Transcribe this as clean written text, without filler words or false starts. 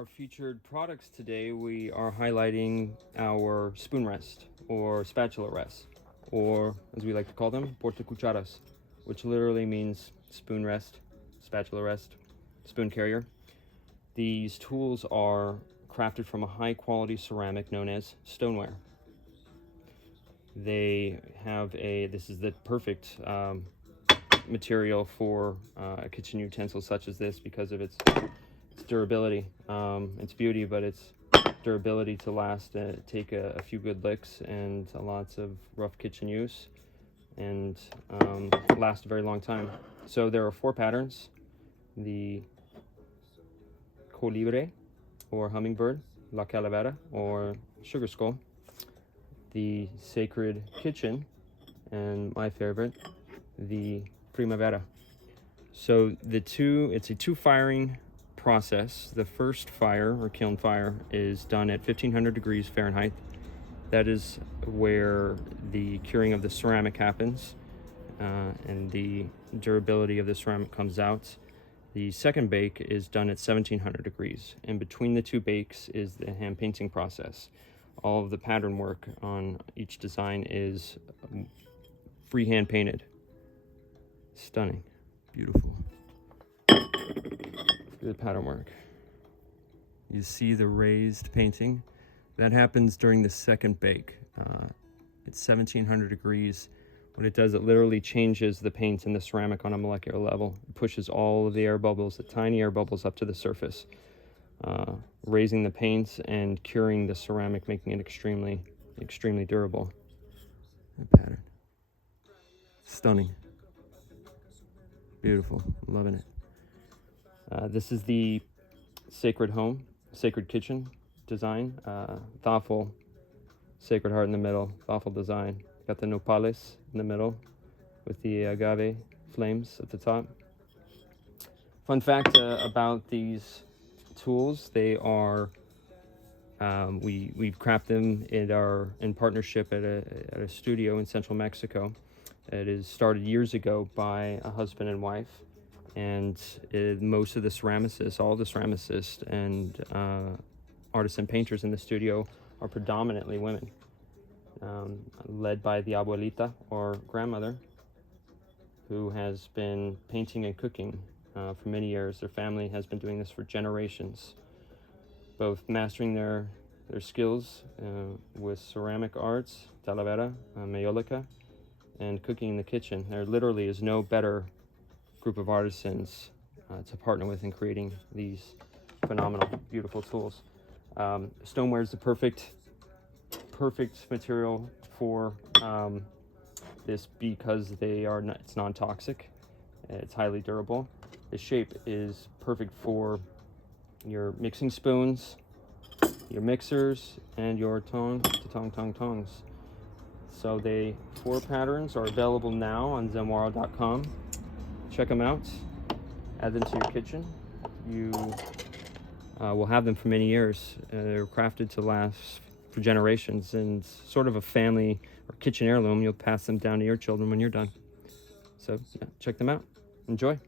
our featured products today, we are highlighting our spoon rest or spatula rest, or as we like to call them, Porta Cucharas, which literally means spoon rest, spatula rest, spoon carrier. These tools are crafted from a high quality ceramic known as Stoneware. They have this is the perfect material for a kitchen utensil such as this because of its durability, its beauty, but its durability to last, take a few good licks and lots of rough kitchen use, and last a very long time. So there are 4 patterns: the Colibri or hummingbird, La Calavera or sugar skull, the sacred kitchen, and my favorite, the Primavera. So it's a 2-firing process. The first fire or kiln fire is done at 1500 degrees Fahrenheit. That is where the curing of the ceramic happens, and the durability of the ceramic comes out. The second bake is done at 1700 degrees. In between the 2 bakes is the hand painting process. All of the pattern work on each design is freehand painted. Stunning, beautiful. Good pattern work. You see the raised painting. That happens during the second bake. It's 1700 degrees. What it does, it literally changes the paint in the ceramic on a molecular level. It pushes all of the air bubbles, the tiny air bubbles, up to the surface, raising the paint and curing the ceramic, making it extremely durable. That pattern. Stunning. Beautiful. Loving it. This is the sacred home, sacred kitchen design. Thoughtful, sacred heart in the middle, thoughtful design. Got the nopales in the middle with the agave flames at the top. Fun fact about these tools: they are we've crafted them in partnership at a studio in central Mexico. It is started years ago by a husband and wife. And most of the ceramicists, all the ceramicists and artisan painters in the studio are predominantly women, led by the abuelita or grandmother, who has been painting and cooking for many years. Their family has been doing this for generations, both mastering their skills with ceramic arts, talavera, mayolica, and cooking in the kitchen. There literally is no better group of artisans to partner with in creating these phenomenal, beautiful tools. Stoneware is the perfect material for this because it's non-toxic, it's highly durable. The shape is perfect for your mixing spoons, your mixers, and your tongs. So the 4 patterns are available now on Zenwaro.com. Check them out, add them to your kitchen. You will have them for many years. They're crafted to last for generations, and sort of a family or kitchen heirloom. You'll pass them down to your children when you're done. So yeah, check them out. Enjoy.